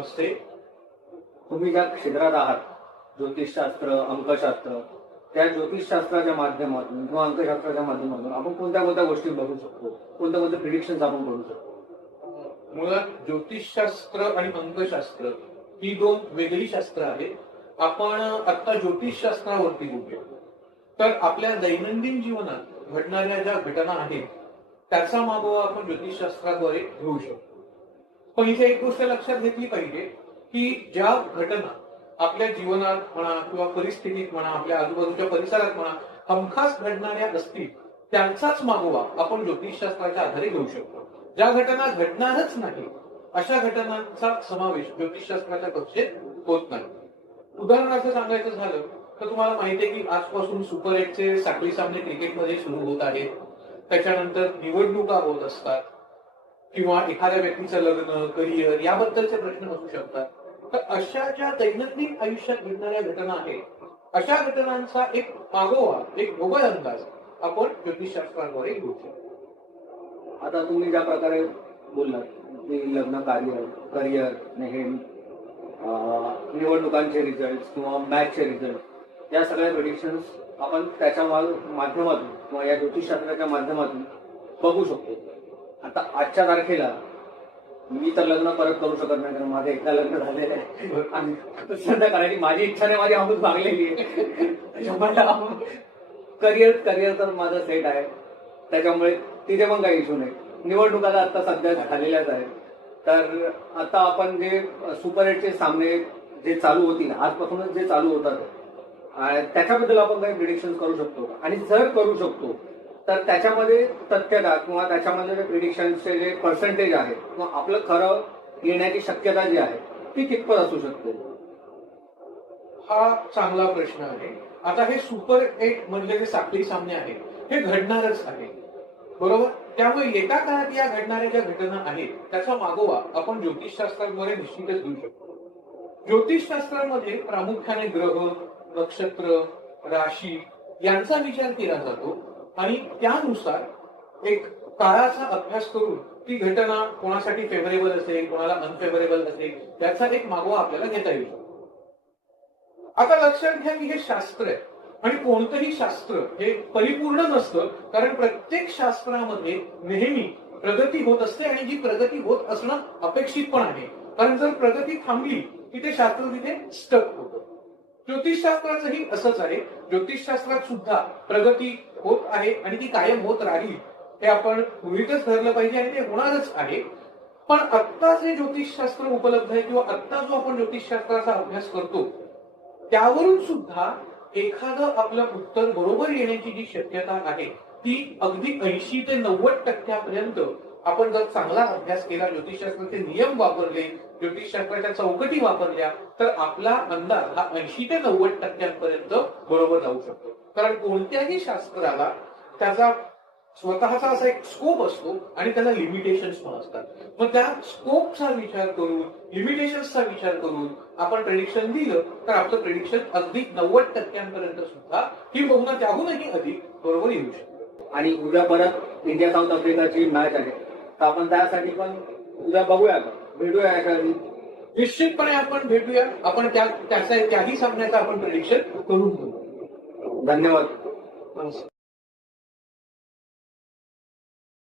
नमस्ते. तुम्ही ज्या क्षेत्रात आहात, ज्योतिषशास्त्र, अंकशास्त्र, त्या ज्योतिषशास्त्राच्या माध्यमातून किंवा अंकशास्त्राच्या माध्यमातून आपण कोणत्या कोणत्या गोष्टी बघू शकतो, कोणत्या कोणत्या प्रिडिक्शन्स आपण करू शकतो? मुळात ज्योतिषशास्त्र आणि अंकशास्त्र ही दोन वेगळी शास्त्र आहेत. आपण आता ज्योतिषशास्त्रावरती बोलूया. तर आपल्या दैनंदिन जीवनात घडणाऱ्या ज्या घटना आहेत त्याचा मागोवा आपण ज्योतिषशास्त्राद्वारे घेऊ शकतो. पण इथे एक गोष्ट लक्षात घेतली पाहिजे की ज्या घटना आपल्या जीवनात म्हणा किंवा परिस्थितीत म्हणा, आपल्या आजूबाजूच्या परिसरात म्हणा, हमखास घडणाऱ्या असतील त्यांचाच मागोवा आपण ज्योतिषशास्त्राच्या आधारे घेऊ शकतो. ज्या घटना घडणारच नाही अशा घटनांचा समावेश ज्योतिषशास्त्राच्या कक्षेत होत नाही. उदाहरणार्थ सांगायचं झालं तर तुम्हाला माहिती आहे की आजपासून सुपर 8चे साखळी सामने क्रिकेटमध्ये सुरू होत आहेत. त्याच्यानंतर निवडणुका होत असतात किंवा एखाद्या व्यक्तीचं लग्न, करिअर याबद्दलचे प्रश्न असू शकतात. तर अशा ज्या दैनंदिन आयुष्यात घडणाऱ्या घटना आहेत अशा घटनांचा एक मागोवा, एक ढोबळ अंदाज आपण ज्योतिषशास्त्राद्वारे घेऊ शकतो. आता तुम्ही ज्या प्रकारे बोललात की लग्न, कार्य, करिअर, हे निवडणुकांचे रिझल्ट किंवा मॅचचे रिझल्ट, या सगळ्या प्रिडिक्शन्स आपण त्याच्या माध्यमातून किंवा या ज्योतिषशास्त्राच्या माध्यमातून बघू शकतो. आता आजच्या तारखेला मी तर लग्न परत करू शकत नाही, कारण माझं एकदा लग्न झालेलं आहे आणि सध्या करायची माझी इच्छा नाही, माझी आमूच मागलेली आहे. करिअर तर माझं सेट आहे, त्याच्यामुळे तिथे पण काही इश्यू नाही. निवडणुका आता सध्या झालेल्याच आहेत. तर आता आपण जे सुपर 8चे सामने जे चालू होतील, आजपासूनच जे चालू होतात, त्याच्याबद्दल आपण काही प्रिडिक्शन करू शकतो आणि जर करू शकतो तर त्याच्यामध्ये तथ्यता किंवा त्याच्यामध्ये जे प्रिडिक्शनचे जे पर्सेंटेज आहे किंवा आपलं खरं येण्याची शक्यता जी आहे ती कितपत असू शकते? हा चांगला प्रश्न आहे. आता हे सुपर 8 मधले जे साखळी सामने आहेत हे घडणारच आहे, बरोबर. त्यामुळे येत्या काळात या घडणाऱ्या ज्या घटना आहेत त्याचा मागोवा आपण ज्योतिषशास्त्राद्वारे निश्चितच घेऊ शकतो. ज्योतिषशास्त्रामध्ये प्रामुख्याने ग्रह, नक्षत्र, राशी यांचा विचार केला जातो आणि त्यानुसार एक काळाचा अभ्यास करून ती घटना कोणासाठी फेवरेबल असेल, कोणाला अनफेवरेबल असेल, त्याचा एक मागोवा आपल्याला घेता येईल. आता लक्षात घ्या की हे शास्त्र आहे आणि कोणतंही शास्त्र हे परिपूर्ण नसतं, कारण प्रत्येक शास्त्रामध्ये नेहमी प्रगती होत असते आणि जी प्रगती होत असणं अपेक्षित पण आहे. कारण जर प्रगती थांबली की ते शास्त्र तिथे स्टक होतं. ज्योतिषशास्त्राचंही असंच आहे. ज्योतिषशास्त्रात सुद्धा प्रगती होत आहे आणि ती कायम होत राहील हे आपण गृहीतच धरलं पाहिजे आणि ते होणारच आहे. पण आत्ता जे ज्योतिषशास्त्र उपलब्ध आहे किंवा आत्ता जो आपण ज्योतिषशास्त्राचा अभ्यास करतो त्यावरून सुद्धा एखादं आपलं उत्तर बरोबर येण्याची जी शक्यता आहे ती अगदी 80 ते 90% आपण जर चांगला अभ्यास केला, ज्योतिषशास्त्राचे नियम वापरले, ज्योतिषशास्त्राच्या चौकटी वापरल्या तर आपला अंदाज हा 80 ते 90% बरोबर जाऊ शकतो. कारण कोणत्याही शास्त्राला त्याचा स्वतःचा असा एक स्कोप असतो आणि त्याला लिमिटेशन्स पण असतात. मग त्या स्कोपचा विचार करून, लिमिटेशन्सचा विचार करून आपण प्रेडिक्शन दिलं तर आपलं प्रेडिक्शन अगदी 90% सुद्धा ही बहुना त्याहूनही अधिक बरोबर येऊ शकतो. आणि उद्या परत इंडिया साऊथ आफ्रिकाची मॅच आहे, तर आपण त्यासाठी पण उद्या बघूया का, भेटूया एका निश्चितपणे आपण भेटूया. आपण त्याही सामन्याचं आपण प्रेडिक्शन करून घेऊ. धन्यवाद. नमस्कार.